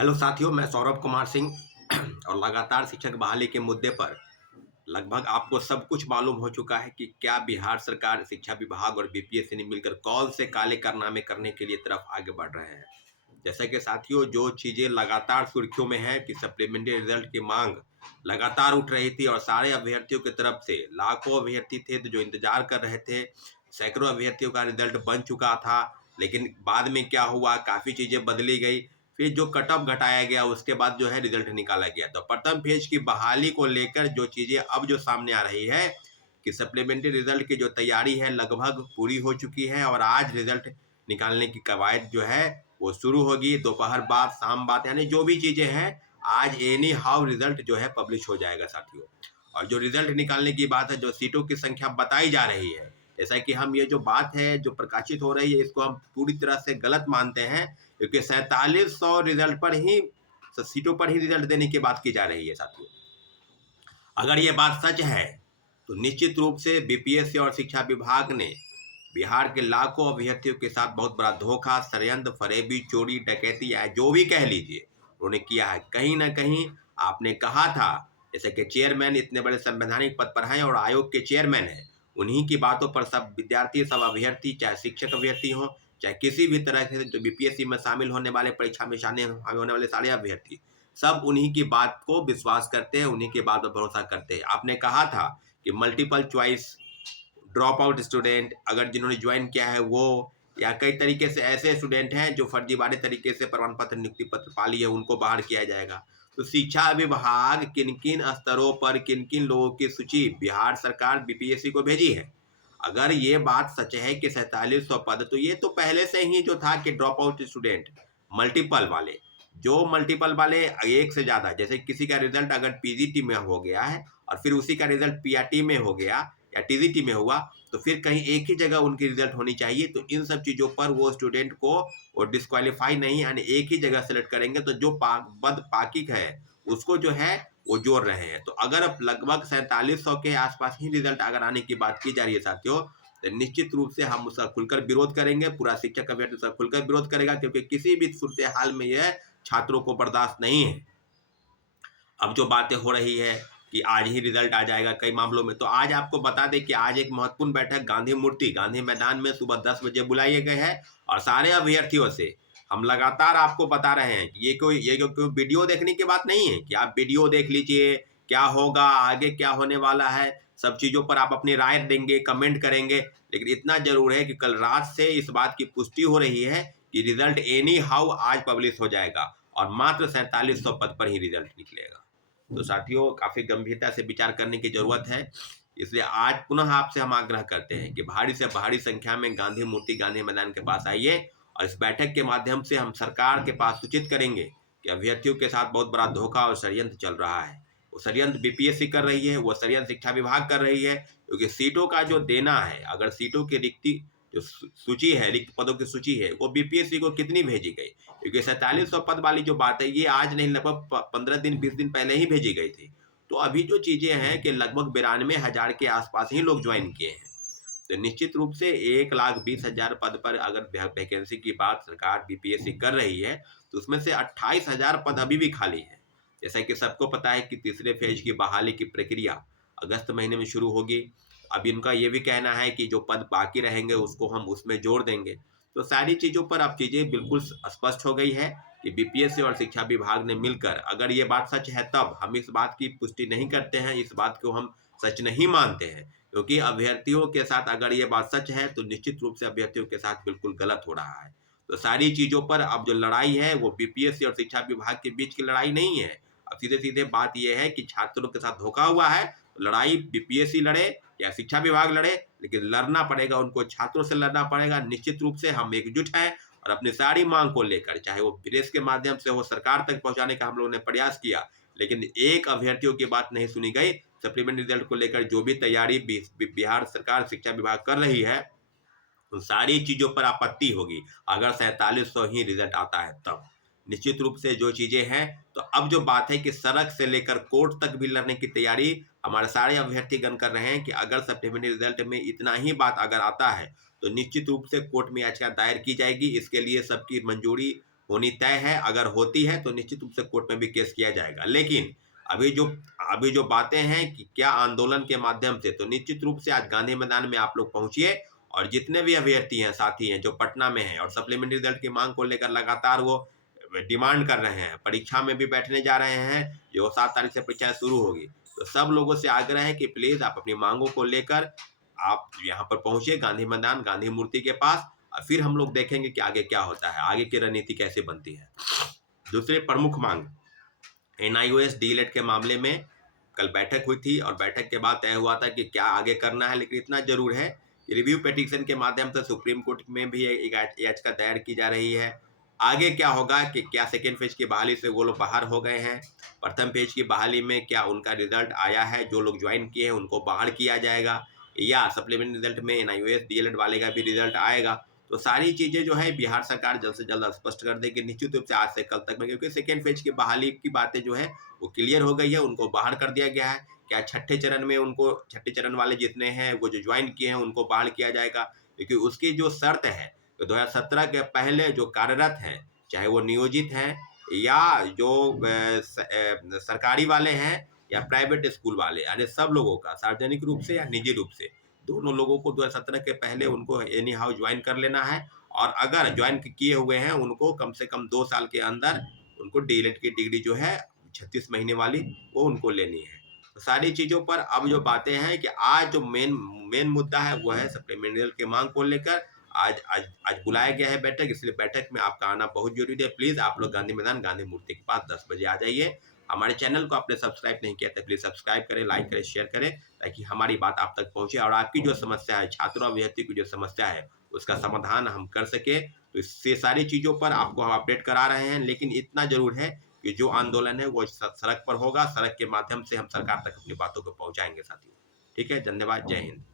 Hello साथियों, मैं सौरभ कुमार सिंह और लगातार शिक्षक बहाली के मुद्दे पर लगभग आपको सब कुछ मालूम हो चुका है कि क्या बिहार सरकार, शिक्षा विभाग और बीपीएससी ने मिलकर कौन से काले कारनामे करने के लिए तरफ आगे बढ़ रहे हैं। जैसे कि साथियों, जो चीजें लगातार सुर्खियों में है कि सप्लीमेंट्री रिजल्ट की मांग लगातार उठ रही थी और सारे अभ्यर्थियों की तरफ से लाखों अभ्यर्थी थे जो इंतजार कर रहे थे। सैकड़ों अभ्यर्थियों का रिजल्ट बन चुका था, लेकिन बाद में क्या हुआ, काफी चीजें बदली गई। फिर जो कट ऑफ घटाया गया उसके बाद जो है रिजल्ट निकाला गया। तो प्रथम फेज की बहाली को लेकर जो चीजें अब जो सामने आ रही है कि सप्लीमेंट्री रिजल्ट की जो तैयारी है लगभग पूरी हो चुकी है और आज रिजल्ट निकालने की कवायद जो है वो शुरू होगी। दोपहर बाद, शाम बाद, यानी जो भी चीजें हैं, आज एनी हाउ रिजल्ट जो है पब्लिश हो जाएगा साथियों। और जो रिजल्ट निकालने की बात है, जो सीटों की संख्या बताई जा रही है, जैसा कि हम ये जो बात है जो प्रकाशित हो रही है इसको हम पूरी तरह से गलत मानते हैं, क्योंकि 4700 रिजल्ट पर ही, सीटों पर ही रिजल्ट देने की बात की जा रही है साथियों। अगर ये बात सच है तो निश्चित रूप से बीपीएससी और शिक्षा विभाग ने बिहार के लाखों अभ्यर्थियों के साथ बहुत बड़ा धोखा, षड्यंत्र, फरेबी, चोरी, डकैती या जो भी कह लीजिए उन्होंने किया है। कहीं ना कहीं आपने कहा था, जैसे कि चेयरमैन इतने बड़े संवैधानिक पद पर हैं और आयोग के चेयरमैन हैं, उन्हीं की बातों पर सब विद्यार्थी, सब अभ्यर्थी, चाहे शिक्षक अभ्यर्थी हो, चाहे किसी भी तरह से जो बीपीएससी में शामिल होने वाले, परीक्षा में शामिल होने वाले सारे अभ्यर्थी, सब उन्हीं की बात को विश्वास करते हैं, उन्हीं की बात पर भरोसा करते हैं। आपने कहा था कि multiple choice drop out student, अगर जिन्होंने ज्वाइन किया है वो, या कई तरीके से ऐसे स्टूडेंट हैं जो फर्जीवाड़े तरीके से प्रमाण पत्र, नियुक्ति पत्र पा लिए, उनको बाहर किया जाएगा। तो शिक्षा विभाग किन किन स्तरों पर किन किन लोगों की सूची बिहार सरकार बीपीएससी को भेजी है। अगर ये बात सच है कि 4700 पद, तो ये तो पहले से ही जो था कि ड्रॉप आउट स्टूडेंट मल्टीपल वाले, जो मल्टीपल वाले एक से ज्यादा, जैसे किसी का रिजल्ट अगर पीजीटी में हो गया है और फिर उसी का रिजल्ट पीआरटी में हो गया या टीजीटी में हुआ, तो फिर कहीं एक ही जगह उनकी रिजल्ट होनी चाहिए। तो इन सब चीजों पर वो स्टूडेंट को वो डिस्क्वालीफाई नहीं, यानी एक ही जगह सेलेक्ट करेंगे, तो जो पद बाकी है उसको जो है वो जोड़ रहे हैं। तो अगर अब लगभग 4700 के आसपास ही रिजल्ट अगर आने की बात की जा रही है साथियों, तो निश्चित रूप से हम उसका खुलकर विरोध करेंगे। पूरा शिक्षक अभ्यर्थी उसका खुलकर विरोध करेगा, क्योंकि किसी भी सूरत हाल में यह छात्रों को बर्दाश्त नहीं है। अब जो बातें हो रही है कि आज ही रिजल्ट आ जाएगा कई मामलों में, तो आज आपको बता दें कि आज एक महत्वपूर्ण बैठक गांधी मूर्ति, गांधी मैदान में सुबह 10 बजे बुलाई गई है। और सारे अभ्यर्थियों से हम लगातार आपको बता रहे हैं कि ये कोई वीडियो देखने की बात नहीं है कि आप वीडियो देख लीजिए, क्या होगा आगे, क्या होने वाला है, सब चीज़ों पर आप अपनी राय देंगे, कमेंट करेंगे। लेकिन इतना जरूर है कि कल रात से इस बात की पुष्टि हो रही है कि रिजल्ट एनी हाउ आज पब्लिश हो जाएगा और मात्र 4700 पद पर ही रिजल्ट निकलेगा। तो साथियों, काफी गंभीरता से विचार करने की जरूरत है। इसलिए आज पुनः आपसे हम आग्रह करते हैं कि भारी से भारी संख्या में गांधी मूर्ति, गांधी मैदान के पास आइए और इस बैठक के माध्यम से हम सरकार के पास सूचित करेंगे कि अभ्यर्थियों के साथ बहुत बड़ा धोखा और षड्यंत्र चल रहा है। वो षड्यंत्र बीपीएससी कर रही है, वो षड्यंत्र शिक्षा विभाग कर रही है, क्योंकि सीटों का जो देना है, अगर सीटों की रिक्ति जो सूची है, रिक्त पदों की सूची है, वो बीपीएससी को कितनी भेजी गई, क्योंकि 4700 पद वाली जो बात है ये आज नहीं, लगभग 15 दिन 20 दिन पहले ही भेजी गई थी। तो अभी जो चीजें हैं कि लगभग 92,000 के आसपास ही लोग ज्वाइन किए हैं। तो निश्चित रूप से 1,20,000 पद पर अगर वैकेंसी की बात सरकार बीपीएससी कर रही है, तो उसमें से 28,000 पद अभी भी खाली है। जैसा कि सबको पता है कि तीसरे फेज की बहाली की प्रक्रिया अगस्त महीने में शुरू होगी। अब इनका ये भी कहना है कि जो पद बाकी रहेंगे उसको हम उसमें जोड़ देंगे। तो सारी चीज़ों पर अब चीज़ें बिल्कुल स्पष्ट हो गई है कि बीपीएससी और शिक्षा विभाग ने मिलकर, अगर ये बात सच है तब हम इस बात की पुष्टि नहीं करते हैं, इस बात को हम सच नहीं मानते हैं, क्योंकि अभ्यर्थियों के साथ अगर ये बात सच है तो निश्चित रूप से अभ्यर्थियों के साथ बिल्कुल गलत हो रहा है। तो सारी चीज़ों पर अब जो लड़ाई है वो बीपीएससी और शिक्षा विभाग के बीच की लड़ाई नहीं है। अब सीधे सीधे बात यह है कि छात्रों के साथ धोखा हुआ है, तो लड़ाई बीपीएससी लड़े या शिक्षा विभाग लड़े, लेकिन लड़ना पड़ेगा उनको, छात्रों से लड़ना पड़ेगा। निश्चित रूप से हम एकजुट हैं और अपनी सारी मांग को लेकर, चाहे वो प्रेस के माध्यम से हो, सरकार तक पहुंचाने का हम लोगों ने प्रयास किया, लेकिन एक अभ्यर्थियों की बात नहीं सुनी गई। सप्लीमेंट्री रिजल्ट को लेकर जो भी तैयारी बिहार सरकार, शिक्षा विभाग कर रही है, उन सारी चीजों पर आपत्ति होगी अगर 4700 ही रिजल्ट आता है तब। निश्चित रूप से जो चीजें हैं, तो अब जो बात है कि सड़क से लेकर कोर्ट तक भी लड़ने की तैयारी हमारे सारे अभ्यर्थीगण कर रहे हैं कि अगर सप्लीमेंट्री रिजल्ट में इतना ही बात अगर आता है तो निश्चित रूप से कोर्ट में याचिका दायर की जाएगी। इसके लिए सबकी मंजूरी होनी तय है। अगर होती है तो निश्चित रूप से कोर्ट में भी केस किया जाएगा। लेकिन अभी जो अभी जो बातें हैं कि क्या आंदोलन के माध्यम से, तो निश्चित रूप से आज गांधी मैदान में आप लोग पहुंचिए और जितने भी अभ्यर्थी हैं, साथी हैं जो पटना में हैं और सप्लीमेंट्री रिजल्ट की मांग को लेकर लगातार वो डिमांड कर रहे हैं, परीक्षा में भी बैठने जा रहे हैं, जो 7 तारीख से परीक्षा शुरू होगी, तो सब लोगों से आग्रह है कि प्लीज आप अपनी मांगों को लेकर आप यहाँ पर पहुंचे गांधी मैदान, गांधी मूर्ति के पास, और फिर हम लोग देखेंगे कि आगे क्या होता है, आगे की रणनीति कैसे बनती है। दूसरी प्रमुख मांग NIOS डीएलएड के मामले में कल बैठक हुई थी और बैठक के बाद तय हुआ था कि क्या आगे करना है। लेकिन इतना जरूर है कि रिव्यू पिटीशन के माध्यम से सुप्रीम कोर्ट में भी एक याचिका दायर की जा रही है। आगे क्या होगा कि क्या सेकेंड फेज की बहाली से वो लोग बाहर हो गए हैं, प्रथम फेज की बहाली में क्या उनका रिजल्ट आया है, जो लोग ज्वाइन किए हैं उनको बाहर किया जाएगा, या सप्लीमेंट्री रिजल्ट में NIOS डीएलएड वाले का भी रिजल्ट आएगा। तो सारी चीजें जो है बिहार सरकार जल्द से जल्द स्पष्ट कर देगी निश्चित रूप से आज से कल तक में, क्योंकि सेकेंड फेज की बहाली की बातें जो है वो क्लियर हो गई है, उनको बाहर कर दिया गया है। क्या छठे चरण में उनको, छठे चरण वाले जितने हैं वो जो ज्वाइन किए हैं उनको बाहर किया जाएगा, क्योंकि उसकी जो शर्त है तो 2017 के पहले जो कार्यरत हैं, चाहे वो नियोजित हैं या जो सरकारी वाले हैं या प्राइवेट स्कूल वाले, यानी सब लोगों का सार्वजनिक रूप से या निजी रूप से, दोनों लोगों को 2017 के पहले उनको एनी हाउ ज्वाइन कर लेना है। और अगर ज्वाइन किए हुए हैं उनको कम से कम 2 साल के अंदर उनको डीएलएड की डिग्री जो है 36 महीने वाली वो उनको लेनी है। तो सारी चीज़ों पर अब जो बातें हैं कि आज जो मेन मेन मुद्दा है वो है सप्लीमेंट्री के मांग को लेकर। आज आज आज बुलाया गया है बैठक, इसलिए बैठक में आपका आना बहुत जरूरी है। प्लीज़ आप लोग गांधी मैदान, गांधी मूर्ति के पास 10 बजे आ जाइए। हमारे चैनल को आपने सब्सक्राइब नहीं किया तो प्लीज़ सब्सक्राइब करें, लाइक करें, शेयर करें, ताकि हमारी बात आप तक पहुंचे और आपकी जो समस्या है, छात्रों अभ्यर्थी की जो समस्या है उसका समाधान हम कर सके। तो इससे सारी चीज़ों पर आपको हम अपडेट करा रहे हैं। लेकिन इतना जरूर है कि जो आंदोलन है वो सड़क पर होगा, सड़क के माध्यम से हम सरकार तक अपनी बातों को पहुंचाएंगे साथियों। ठीक है, धन्यवाद, जय हिंद।